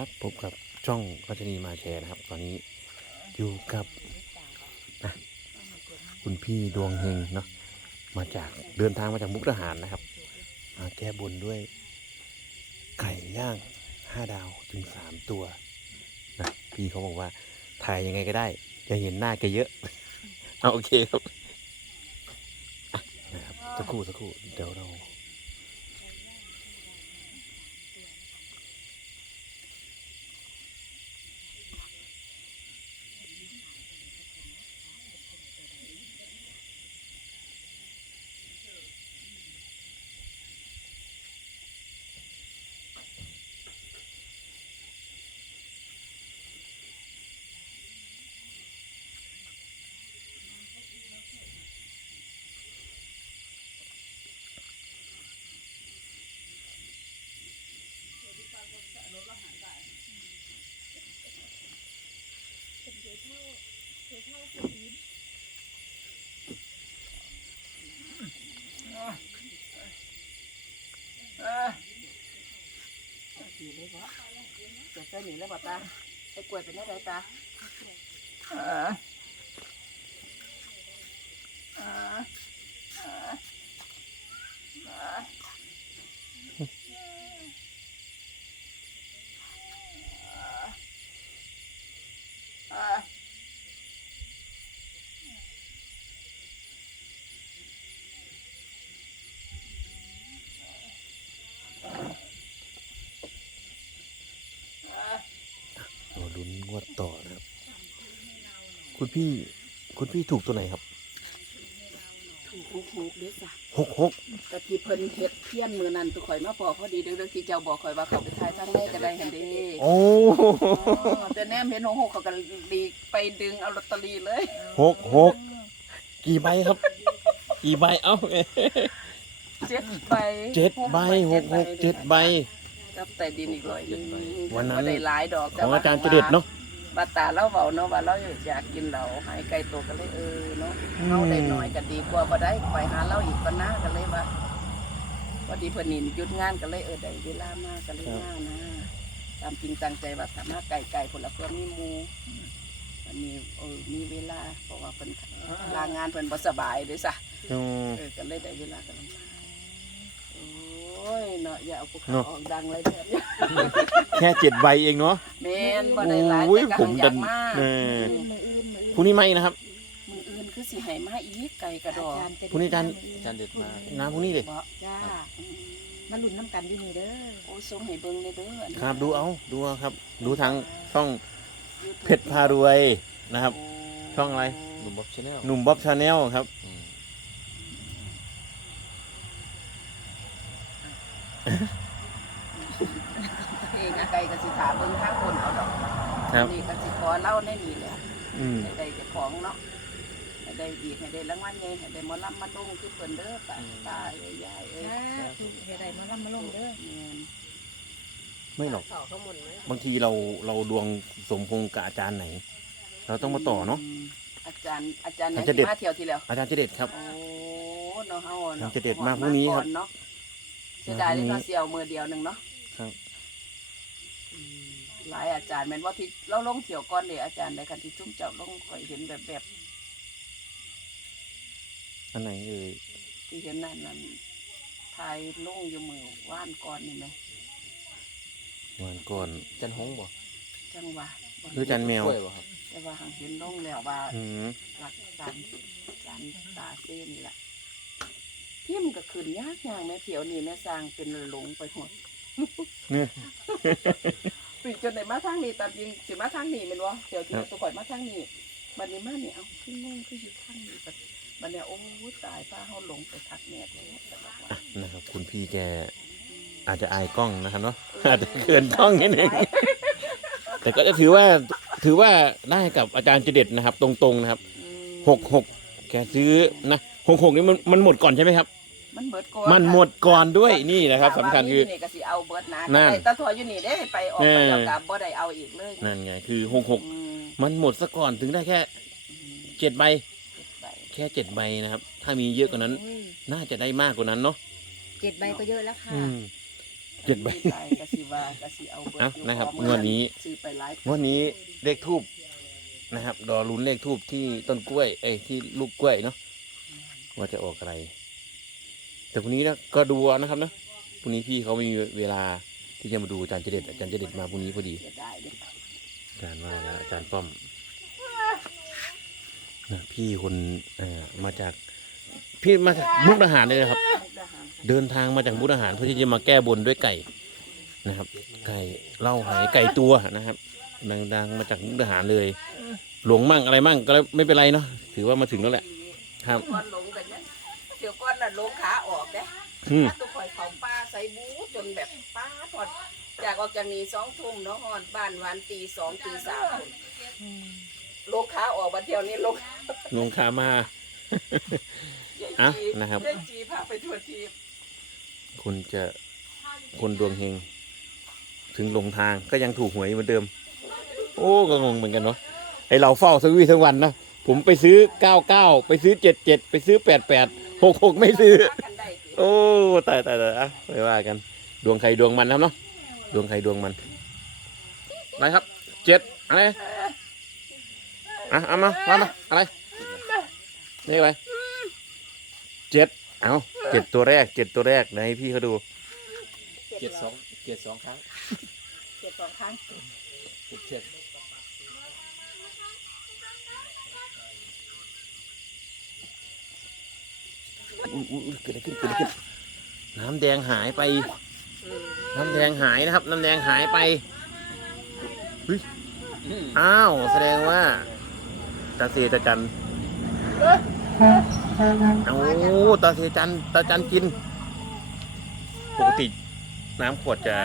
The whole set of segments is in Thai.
ครับพบกับช่องรัชนีมาแชร์นะครับ ตอนนี้อยู่กับนะคุณพี่ดวงเฮงเนาะมาจากเดินทางมาจากมุกดาหารนะครับ มาแก้บนด้วยไก่ย่างห้าดาวถึงสามตัวนะพี่เขาบอกว่าถ่ายยังไงก็ได้ จะเห็นหน้าแกเยอะ เอาโอเคครับอะนะครับสักครู่สักครู่เดี๋ยวเรา ดีเลยบ่ เกิดเส้นหนีแล้วบ่ตาไอ้กล้วยเป็นได้ไรตาเออเออเออเออเออ เราลุ้นงวดต่อนะครับ คุณพี่คุณพี่ถูกตัวไหนครับถูกหูหูเด้อจ้ะหกหกแต่ที่เพิ่นเฮ็ดเพี้ยนมือนั้นตุข่อยมาบอกพอดีเรื่องที่เจ้าบอกข่อยว่าเขาไปทายทางไหนก็ได้เห็นเด้โอ้อ๋อแต่แนมเห็นหหกเขาก็ดีไปดึงเอาลอตเตอรี่เลยหกหกกี่ใบครับ กี่ใบเอ้าเจ็ดใบเจ็ดใบหกหกเจ็ดใบกับแต่ดินอีกร้อยหนึ่งวันนั้นบ่ได้หลายดอกของอาจารย์เจเด็ดเนาะ บาตาเราเบาเนาะว่าเราอยากกินเหล้าหายไกลตัวก็เลยเออเนาะอืมเฮาได้หน่อยก็ดีกว่าบ่ได้ไปหาเราอีกก็น่าก็เลยว่าพอดีเพิ่นนี่หยุดงานก็เลยเออได้เวลามากก็เลยมานะตามจริงตั้งใจว่าถ้ามาไกลๆพุ่นละเพื่อมีหมู่มันมีเออมีเวลาเพราะว่าเพิ่นลางานเพิ่นบ่สบายเด้ซะอืมเออก็เลยได้เวลากันมาโอ้ยเนาะอย่าเอาภูเขาเนาะออกดังเลยแบบนี้แค่เจ็ดใบเองเนาะแม่นบ่ได้หลายโอ้ยแต่ก็ผมหังอยากดันมาเออมมืออื่นมือพรุ่งนี้ไม่นะครับมืออื่นคือสิให้มาอีกไก่กระดอกพรุ่งนี้อาจารย์อาจารย์เด็ดมาน้ำพรุ่งนี้เลยบ่จ้าอืมมาหลุนน้ำกันอยู่นี่เด้อโอ้ยส่งให้เบิ่งเลยเด้ออันนี้ครับดูเอาดูเอาครับ ดูทางช่อง YouTube เพชรพารวยนะครับโช่องอะไรหนุ่มบ๊อบชาแนลหนุ่มบ๊อบชาแนลครับ เองไก่ก็สิถามเบิ่งทางคนเอาดอกครับ นี่ก็สิขอเล่าในนี่แหละอืม ให้ได้เจ้าของเนาะให้ได้ดีให้ได้รางวัลใหญ่ให้ได้หมอลำมาดุงคือเพิ่นเด้อตาตาเอ้ยยายเอ้ยจ้าถูกเฮ็ดได้มาลำมาลงเด้อ แม่นไม่หรอกบางทีเราเราดวงสมพงษ์กับอาจารย์ไหน เราต้องมาต่อเนาะ มอาจารย์อาจารย์ไหนอาจารย์เด็ดมาเที่ยวที่แล้วอาจารย์เจเด็ดครับ โอ้เนาะเฮาอาจารเนาะย์จะเด็ดมากพรุ่งนี้ครับ ก่อเนาะ เสียดายเลยมาพรุ่งนี้เนาะเสี่ยวมือเดียวหนึงเนาะครับอืมหลายอาจารย์แม่นว่าที่เราลงเที่ยวก่อนเด้อาจารย์ในคันที่ชุ่มเจ้าลงข่อยเห็นแบบแบบอันไหนเอ่ยที่เห็นนั่นนั่นทายลงอยู่มือว่านก่อนนี่ไหมวันก่อนอาจารย์หงส์บ่จังหวะหรืออาจารย์แมวกล้วยบ่ครับแต่ว่าหังเห็นลงแล้วว่าอืมหลักสามสามตาเส้นนี่แหละ พิมพ์ก็ขึ้นยากยางแม่เถียวนี่แม่สร้างเป็นหลงไปหมดเนี่ยปีจนได้มาทางนี้ตามจริงสิมาทางนี้แมันวะเถียวที่เราตัวข่อยมาทางนี้บัดนี้มานี่เอาขึ้นงงขึ้นอยู่ทางนี้บัดบัดเนี่ยโอ้ยตายป้าเฮาหลงไปทักแม่เลยแต่ละวันนะครับคุณพี่แกอาจจะอายกล้องนะครับเนาะอาจจะเกินกล้องนิดนึงแต่ก็จะถือว่าถือว่าได้กับอาจารย์เจเด็ดนะครับ ตรงๆนะครับอืมหกหกแกซื้อนะหกหกนี่มันมันหมดก่อนใช่ไหมครับ มันเบิดก่อนมันหมดก่อนด้วยนี่นะครับถามสำว่าคัญคือมีนี่ก็สิเอาเบิดนะนั่น แต่ตาทัวอยู่นี่ได้ไปออกไปแล้วกับบ่ได้เอาอีกเลยนั่นไงคือหกหกอืมมันหมดซะก่อนถึงได้แค่อืมเจ็ดใบเก็บไว้แค่เจ็ดใบนะครับ ถ้ามีเยอะกว่านั้นโอ้ยน่าจะได้มากกว่านั้นเนาะเจ็ดใบก็เยอะแล้วค่ะ อืมเจ็ดใบหลายกะสิว่ากะสิเอาเบิดอะอยู่นะครับพองวดนี้ ซื้อไปหลายงวดนี้เลขทูบนะครับรอลุ้นเลขทูบที่ต้นกล้วย เอ้ยที่ลูกกล้วยเนาะว่าจะออกอะไร แต่พรุ่งนี้นะก็ดูเอานะครับนะพรุ่งนี้พี่เขาไม่มีเวลาที่จะมาดูอาจารย์เจเด็ดอาจารย์เจเด็ดมาพรุ่งนี้พอดีอาจารย์ว่าแล้วอาจารย์ป้อมนะพี่คนเอ่อมาจากพี่มาจากมุกดาหารเลยนะครับ เดินทางมาจากมุกดาหารเพื่อที่จะมาแก้บนด้วยไก่นะครับ ไก่เล่าหายไก่ตัวนะครับดังๆมาจากมุกดาหารเลย หลงมั่งอะไรมั่งก็ไม่เป็นไรเนาะถือว่ามาถึงแล้วแหละครับ เนี่ยเดี๋ยวก้อนน่ะหลงขาออกเด้อืม ถ้าตัวข่อยเขาป้าใส่บูจนแบบป้าถอดจากออกจากนี้สองทุ่มเนาะฮอดบ้านวันตีสองตีสามพุ่นลงขาออกมาเที่ยวนี้ลงลงขามาอะนะครับได้จีพาไปทัวร์ทีมคุณจะคนดวงเฮงถึงหลงทางก็ยังถูกหวยเหมือนเดิม โอ้ก็งงเหมือนกันเนาะไอเราเฝ้าทั้งวี่ทั้งวันนะ ผมไปซื้อเก้าเก้าไปซื้อเจ็ดเจ็ดไปซื้อแปดแปด หกหกไม่ซื้อพากันได้ติโอ้ตายตายตายอะไปว่ากัน ดวงใครดวงมันนะครับเนาะดวงใครดวงมันอะไรครับเจ็ดอะไรอะเอามาว่ามาอะไรนี่อะไรเจ็ดเอาเจ็ดตัวแรกเจ็ดตัวแรกไหนพี่เขาดูเจ็ดสองเจ็ดสองครั้งเจ็ดสองครั้งเจ็ดเจ็ด อุ๊ยอุ๊ยอุ๊ยเกิดอะไรขึ้นเกิดอะไรขึ้น น้ำแดงหายไป น้ำแดงหายนะครับ น้ำแดงหายไปเฮ้ยอ้าวแสดงว่าตาเซตาจันเอาตาเซจันตาจันกิน ปกติน้ำขวดจะ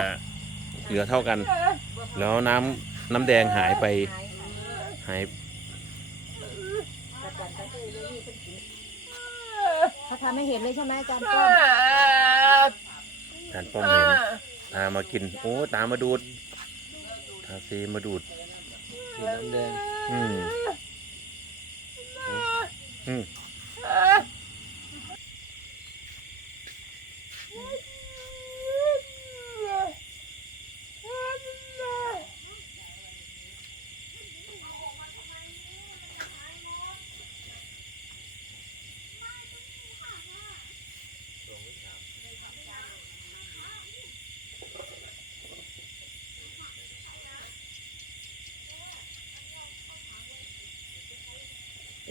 เหลือเท่ากัน แล้วน้ำน้ำแดงหายไป หาย เขาทำให้เห็นเลยใช่ไหมอาจารย์ป้อมอาจารย์ป้อมเห็นตามมากิน โอ้ตามมาดูดตาเซมาดูดสีน้ำแดงอืมอืม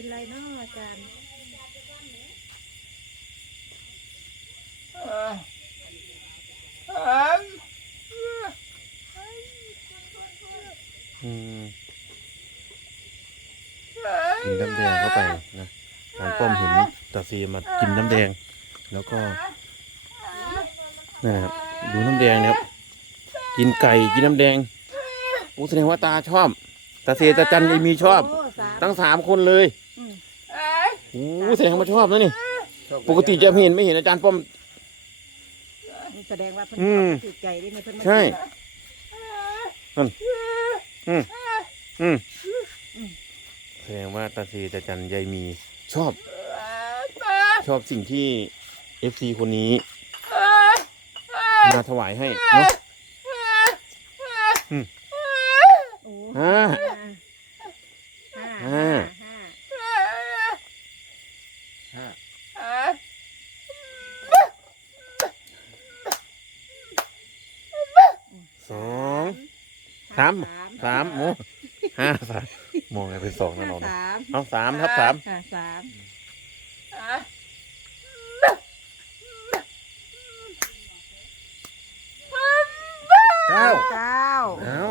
เป็นไรเนาะอาจารย์อืมกินน้ำแดงเข้าไปนะทางป้อมเห็นตาเซียมากินน้ำแดง แล้วก็นี่นนะครับดูน้ำแดงนะครับ กินไก่กินน้ำแดงโอ้แสดงว่าตาชอบตาเซียตาจันยายมีชอบโอ้สามทั้งสามคนเลย แสดงว่าชอบนะนี่ ปกติจะไม่เห็นไม่เห็นอาจารย์ป้อม แสดงว่าเพิ่นอืม ติดใจได้ในเพิ่นมาใช่กินอืมอืมแสดงว่าตาเซียตาจันยายมีชอบ ชอบสิ่งที่เอฟซีคนนี้ มาถวายให้เนาะโอ้ห้าห้าห้า ห้า ห้า สอง สามสามโอ้ห้าสามมองไงเป็นสองนั่นห้าเองนะสามเอาสามครับสามห้าสามเก้าเก้าเอา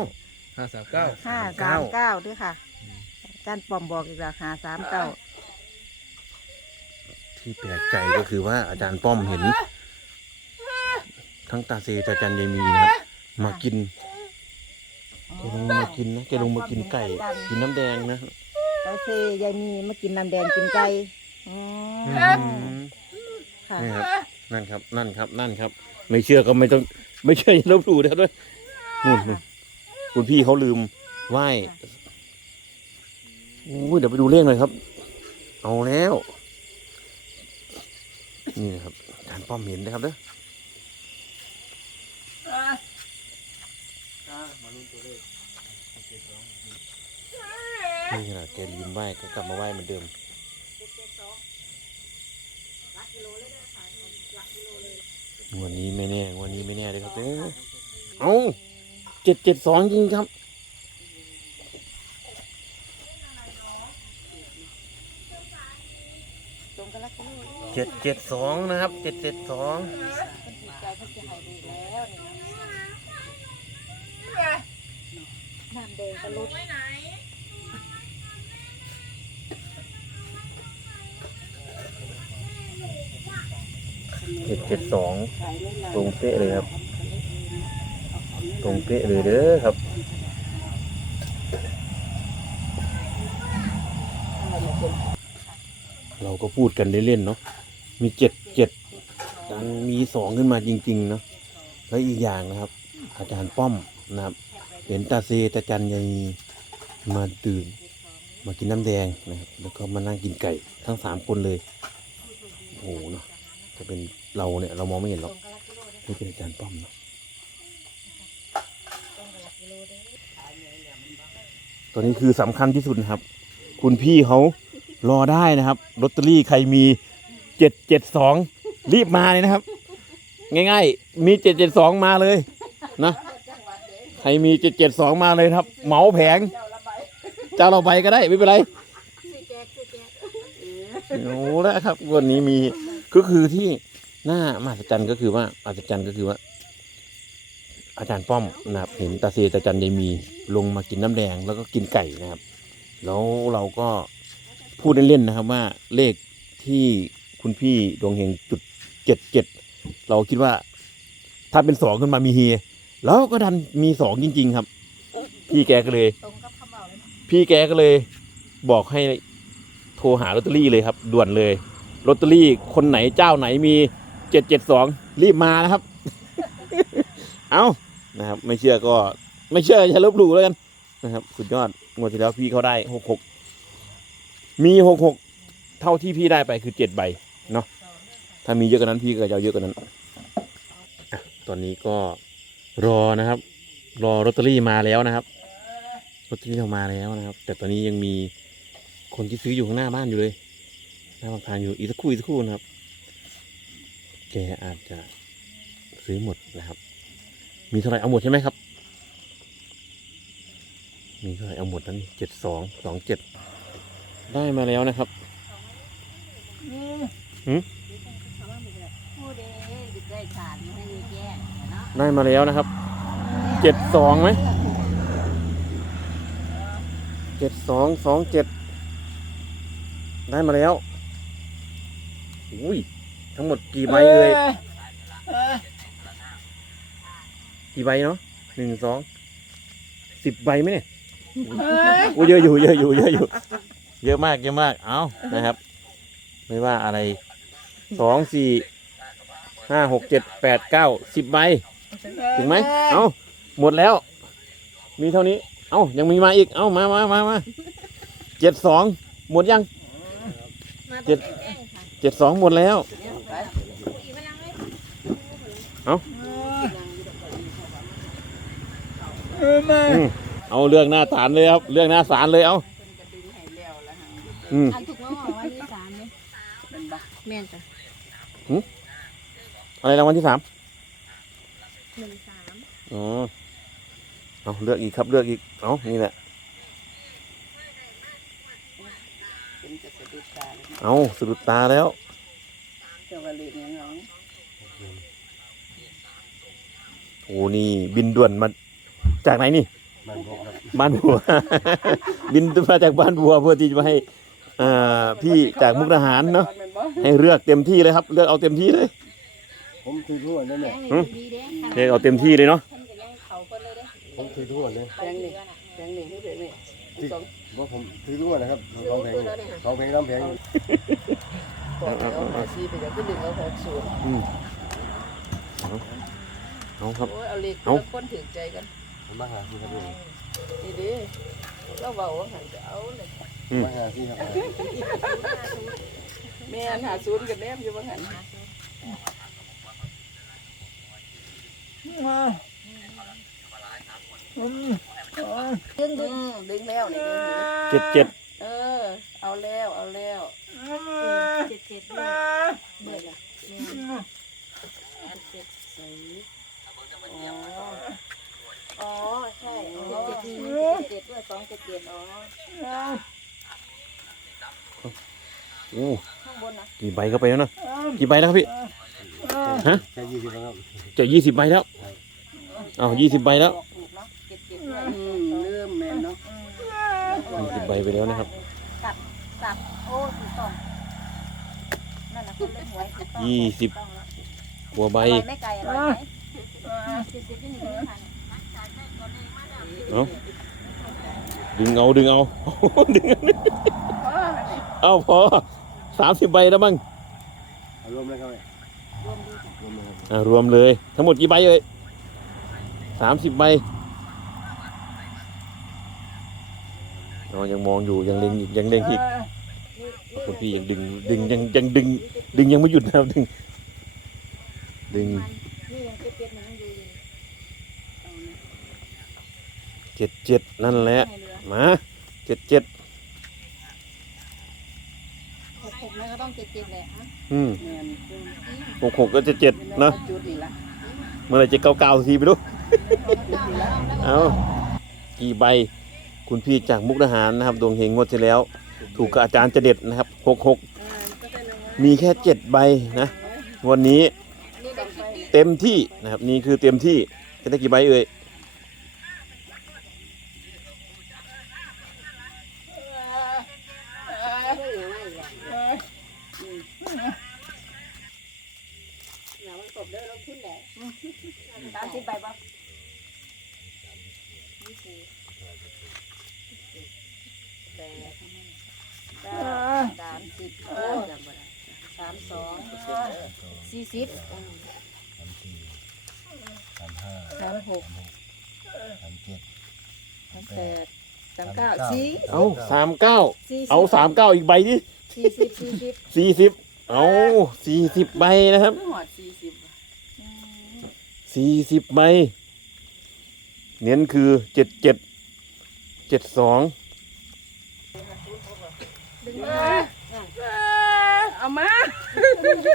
ห้าสามเก้าห้าสามเก้าด้วยค่ะอาจารย์ป้อมบอกอีกแล้วห้าสามเก้าที่แปลกใจก็คือว่าอาจารย์ป้อมเห็น ทั้งตาเซตาจันยายมีนะครับ มากิน แกลงมากินนะแกลงมากินไก่ กินน้ำแดงนะตาเซยายมีมากินน้ำแดงกินไก่อ๋ออืมค่ะนี่ครับนั่นครับ นั่นครับ นั่นครับ ไม่เชื่อก็ไม่ต้อง ไม่เชื่ออย่าลบหลู่นะด้วยนู่นนู่นคุณพี่เขาลืมไหว้โอ้ยเดี๋ยวไปดูเลขหน่อยครับ เอาแล้ว นี่นะครับอาจารย์ป้อมเห็นนะครับเด้อ มาลุ้นตัวเลขเจ็ดสอง นี่ขนาดแกลืมไหว้ก็กลับมาไหว้เหมือนเดิมวันนี้ไม่แน่ วันนี้ไม่แน่เลยครับเด้อเอาเจ็ดเจ็ดสองจริงครับเจ็ดเจ็ดสองนะครับเจ็ดเจ็ดสองดีใจเพิ่นจะให้ดีแล้วนี่นะน้ำแดงก็ลด เจ็ดเจ็ดสองตรงเป๊ะเลยครับ ตรงเป๊ะเลยเด้อครับเราก็พูดกันเล่นๆเนาะ มีเจ็ดเจ็ดดันมีสองขึ้นมาจริงๆเนาะ แล้วอีกอย่างนะครับ อาจารย์ป้อมนะครับ เห็นตาเซตาจันยายมาตื่น มากินน้ำแดงนะครับ แล้วก็มานั่งกินไก่ทั้งสามคนเลย โอ้โหเนาะ จะเป็นเราเนี่ยเรามองไม่เห็นหรอกนี่เป็นอาจารย์ป้อมเนาะตัวนี้คือสำคัญที่สุดนะครับ คุณพี่เขารอได้นะครับลอตเตอรี่ใครมีเจ็ดเจ็ดสองรีบมาเลยนะครับ ง่ายๆ มีเจ็ดเจ็ดสองมาเลยนะใครมีเจ็ดเจ็ดสองมาเลยครับ เหมาแผงเจ้าละใบเจ้าเราไปก็ได้ไม่เป็นไรซื้อแจกซื้อแจกโอ้แล้วครับวันนี้มี ก็คือที่หน้ามหัศจรรย์ก็คือว่าอัศจรรย์ก็คือว่า อาจารย์ป้อมนะครับ เห็นตาเซตาจันยายมีลงมากินน้ำแดงแล้วก็กินไก่นะครับ แล้วเราก็พูดเล่นๆนะครับว่าเลขที่คุณพี่ดวงเฮงจุดเจ็ดเจ็ดเราคิดว่า ถ้าเป็นสองขึ้นมามีเฮแล้วก็ดันมีสองจริง ๆ ครับ พี่แกก็เลย พี่แกก็เลย บอกให้โทรหาลอตเตอรี่เลยครับ ด่วนเลย ลอตเตอรี่คนไหนเจ้าไหนมีเจ็ดเจ็ดสองรีบมานะครับ เอานะครับ ไม่เชื่อก็ไม่เชื่ออย่าลบหลู่แล้วกันนะครับสุดยอดงวดที่แล้วพี่เขาได้หกหกมีหกหกเท่าที่พี่ได้ไปคือเจ็ดใบเนาะถ้ามีเยอะกว่านั้นพี่ก็จะเอาเยอะกว่านั้นตอนนี้ก็รอนะครับ รอลอตเตอรี่มาแล้วนะครับรถที่เรามาแล้วนะครับ แต่ตอนนี้ยังมีคนที่ซื้ออยู่ข้างหน้าบ้านอยู่เลย น้าบางทางอยู่อีกสักครู่อีกสักครู่นะครับ แกอาจจะซื้อหมดนะครับ มีเท่าไหร่เอาหมดใช่ไหมครับ มีเท่าไหร่เอาหมดนั่นเจ็ดสองสองเจ็ดได้มาแล้วนะครับผู้เดย์ได้สารไม่ได้แจ้งเนาะได้มาแล้วนะครับ เจ็ดสองไหม เจ็ดสองสองเจ็ด ได้มาแล้ว อุ้ยทั้งหมดกี่ใบเลยกี่ใบเนาะหนึ่งสองสิบใบไหมเนี่ยโอ้เยอะอยู่เยอะอยู่เยอะอยู่เยอะมากเยอะมาก เอานะครับ ไม่ว่าอะไรสองสี่ห้าหกเจ็ดแปดเก้าสิบใบถึงไหมเอาหมดแล้ว มีเท่านี้ เอายังมีมาอีก เอามามามามาเจ็ดสองหมดยังมาเจ็ด เจ็ดสองหมดแล้วอีมานั่งเลยอืมเอาเรื่องหน้าศาลเลยครับ เรื่องหน้าศาลเลยเอาเพิ่นก็ดึงให้แล้วล่ะหั่นอืมอันถูกมาบอกว่าที่สามเลยเป็นบ่แม่นจ้ะอะไรรางวัลที่สามหนึ่งสามอ๋อเอาเลือกอีกครับเลือกอีก เอานี่แหละ เป็นจะสะดุดตา เลยนะเอาสะดุดตาแล้วเจ้าว่าเลขหยังเนาะโอ้นี่ บินด่วนมาจากไหนนี่มันพกครับบ้านบัว บินมาจากบ้านบัวเพื่อที่จะมาให้อ่าพี่จากมุกดาหารเนาะแม่นบ่ให้เลือกเต็มที่เลยครับ เลือกเอาเต็มที่เลย ผมถือทั่วนั่นแจ้แหละงนี่ดีเด้เลือกเอาเต็มที่เลยเนาะท่านก็ยังเขาเพิ่นเลยเด้ผมถือทั่วเลยแพงนี่แพงนี่ให้เด้นี่สอง ว่าผมถือทั่วนะครับสองเพลงสองเพลงน้ำเพลงตัวเอาหาซีไปจะขึ้นดึงเอาหกศูนย์อืมเอาครับโอ้ยเอาเลขเอ้าคนถึงใจกันมาหาที่ครับนี่เดิเราเบาว่าหันจะเอาเลยมาหาที่ครับแม่นหาศูนย์กันแนมอยู่ว่างหัน ดึงดึงดึงแล้วนี่ดึงอยู่เจ็ดเจ็ดเออ เอาแล้วเอาแล้วเจ็ดเจ็ดด้วยเบิดละใส่อ๋อใช่เจ็ดเจ็ดมีเจ็ดเจ็ดด้วยสองเจ็ดเจ็ดอ๋อโอ้ข้างบนนะกี่ใบเข้าไปแล้วเนาะกี่ใบแล้วครับพี่ฮะแค่ยี่สิบครับจะยี่สิบใบแล้วอ้าวยี่สิบใบแล้ว สับโอ้ถูกต้องนั่นนะคนเล่นหวยถูกต้องยี่สิบ ถูกต้องแล้วหัวใบ อร่อยไม่ไกลอร่อยไหมเจ็ดเจ็ดที่หนึ่งไม่ทันเอาดึงเอาดึงเอา ดึงเอา เอาพอสามสิบใบแล้วมั้งเอารวมเลยครับรวมดูรวมเลยครับอ่ารวมเลย ทั้งหมดกี่ใบเลยสามสิบใบเรายังมองอยู่ยังเล็งอีกยังเล็งอีก คุณพี่ยังดึงดึงยังยังดึง ดึงยังไม่หยุดนะครับดึง ดึงนี่ยังเจ็ดเจ็ดมันยังดูอยู่เจ็ดเจ็ดนั่นแหละให้เหลือมาเจ็ดเจ็ดหกหกมันก็ต้องเจ็ดเจ็ดแหละฮะอืมแม่นจริงหกหกก็เจ็ดเจ็ดเนาะจุดนี่ละเมื่อไหรจะเก้าเก้าทีไปดูเอา เอากี่ใบ คุณพี่จากมุกดาหารนะครับดวงเฮงงวดที่แล้ว ถูกกับอาจารย์เจเด็ดนะครับหกหกมีแค่เจ็ดใบนะวันนี้นี่เด็กไปเต็มที่นะครับนี่คือเต็มที่จะได้กี่ใบเอ่ยสามสิบใบป่ะแปดเก้า สามสิบโอ้จำบ่ได้สามสองสี่สิบสามสี่สามห้าสามหกสามเจ็ดสามแปดสามเก้าสี่เอาสามเก้าสี่สิบเอาสามเก้าอีกใบดิสี่สิบสี่สิบสี่สิบเอาสี่สิบใบนะครับเพิ่งหอดสี่สิบสี่สิบใบเน้นคือเจ็ดเจ็ดเจ็ดสองดึงมา เอามา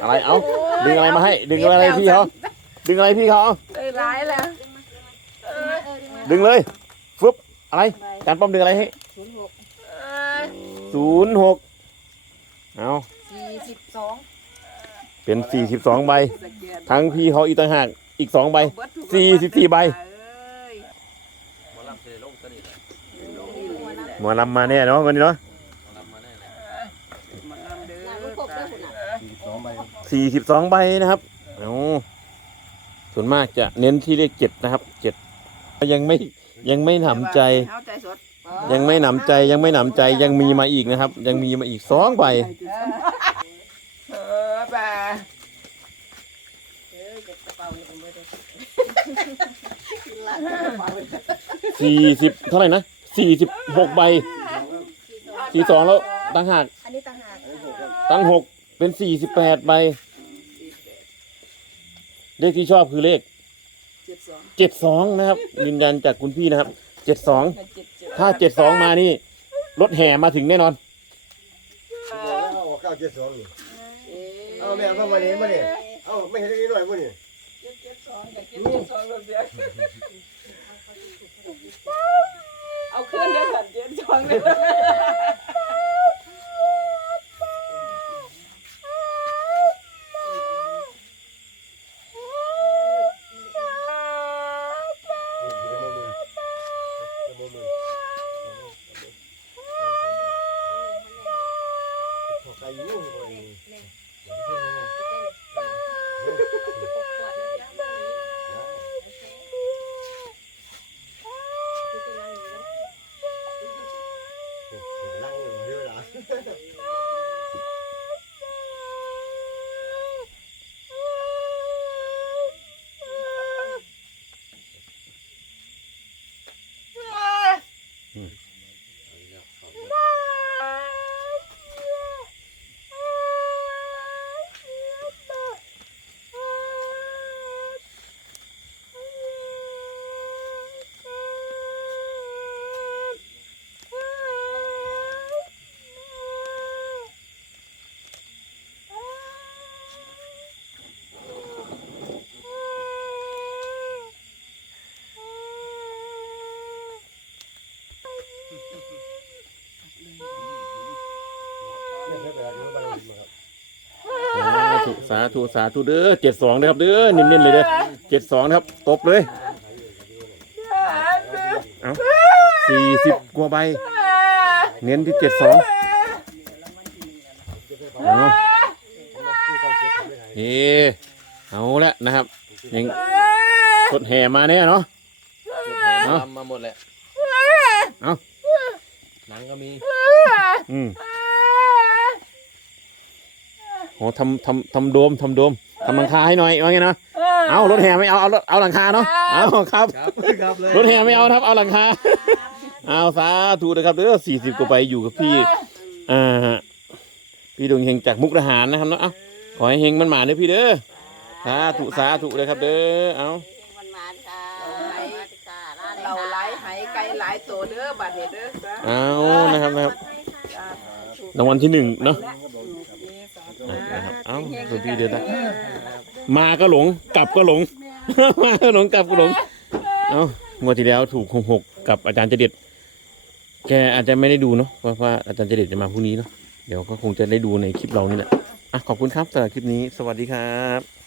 อะไรเอาดึงอะไรมาให้ ดึงอะไรพี่เขาดึงอะไรพี่เขาเอาได้ร้ายแล้วเออดึงมาดึงเลยฟึบอะไรการป้อมดึงอะไรให้ศูนย์หกศูนย์หกเอาสี่สิบสองเป็นสี่สิบสองใบสแกนทั้งพี่เขาอีกต่างหากอีกสองใบเบิดทุกสี่สิบสี่ใบเอ้ยลงนี่เลยแหละหมอลำมาแน่เนาะวันนี้เนาะ มาลำเด้อ หนาลูกกบด้วยคุณอะ สี่สองใบ สี่สิบสองใบนะครับเอาส่วนมากจะเน้นที่เลขเจ็ดนะครับเจ็ดยังไม่ยังไม่หนำใจ เอาใจสดยังไม่หนำใจยังไม่หนำใจยังมีมาอีกนะครับ ยังมีมาอีกสองใบเออป่าเออเก็บกระเป๋าเลยเบิดเลยสี่สิบเท่าไหร่นะสี่สิบหกใบสี่สองแล้วตั้งหากอันนี้ต่างหากตั้งหก เป็นสี่สิบแปดใบ เลขที่ชอบคือเลขเจ็ดสองเจ็ดสองนะครับ ยืนยันจากคุณพี่นะครับเจ็ดสองเจ็ดเจ็ดถ้าเจ็ดสองมานี่รถแห่มาถึงแน่นอน เอาเก้าเจ็ดสองนี่เอ๊ะเอาแม่เอามาเนี่ยมาเนี่ยเอาไม่เห็นได้หน่อยมั้เนี่ยเจ็ดเจ็ดสองกับเจ็ดเจ็ดสองเราเสียเอาขึ้นเดี๋ยวสันเจ็ดสองเลย ธุสาธุสาธุเด้อเจ็ดสองนะครับเด้อเน้นๆเลยเด้อเจ็ดสองนะครับตบเลยเอาสี่สิบกว่าใบเน้นที่เจ็ดสองเอาเอเอาละนะครับยังกดแห่มาเนี่ยเนาะทำมาหมดแหละเอาหนังก็มี อืม โอ้ทำทำทำโดมทำโดมทำหลังคาให้หน่อยว่าไงนะเอารถแห่ไม่เอาเอารถเอาหลังคาเนาะเอาครับ ครับครับเลยรถแห่ไม่เอานะครับเอาหลังคาเอาสาธุนะครับเด้อสี่สิบกว่าไปอยู่กับพี่อ่าพี่ดวงเฮงจากมุกดาหารนะครับเนาะเอาขอให้เฮงมันหมาเด้อพี่เด้อสาธุสาธุเลยครับเด้อเอามันมาค่ะเราหลายไหไก่หลายตัวเด้อบัดนี้เด้อจ้าเอานะครับนะครับรางวัลที่หนึ่งเนาะนะครับ เอาคุณพี่เดือนะมาก็หลงกลับก็หลง มาก็หลงกลับก็หลง เอางวดที่แล้วถูกหกหกกับอาจารย์เจเด็ดแกอาจจะไม่ได้ดูเนาะเพราะว่าอาจารย์เจเด็ดจะมาพรุ่งนี้เนาะเดี๋ยวก็คงจะได้ดูในคลิปเรานี่แหละอะขอบคุณครับสำหรับคลิปนี้ สวัสดีครับ